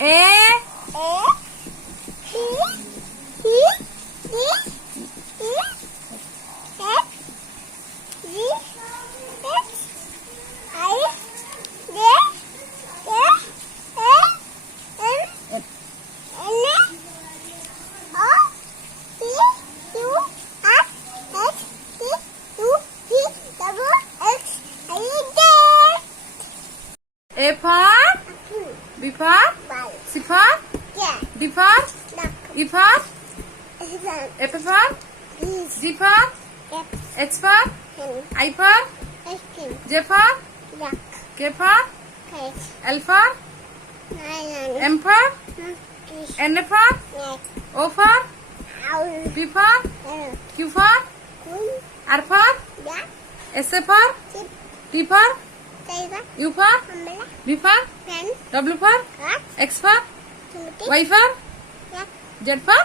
A. A for B for C for D for E for F for G for H for I for J for K for L for M for N for O for P for Q for R for S for T for U for V for W for X for Y for Z for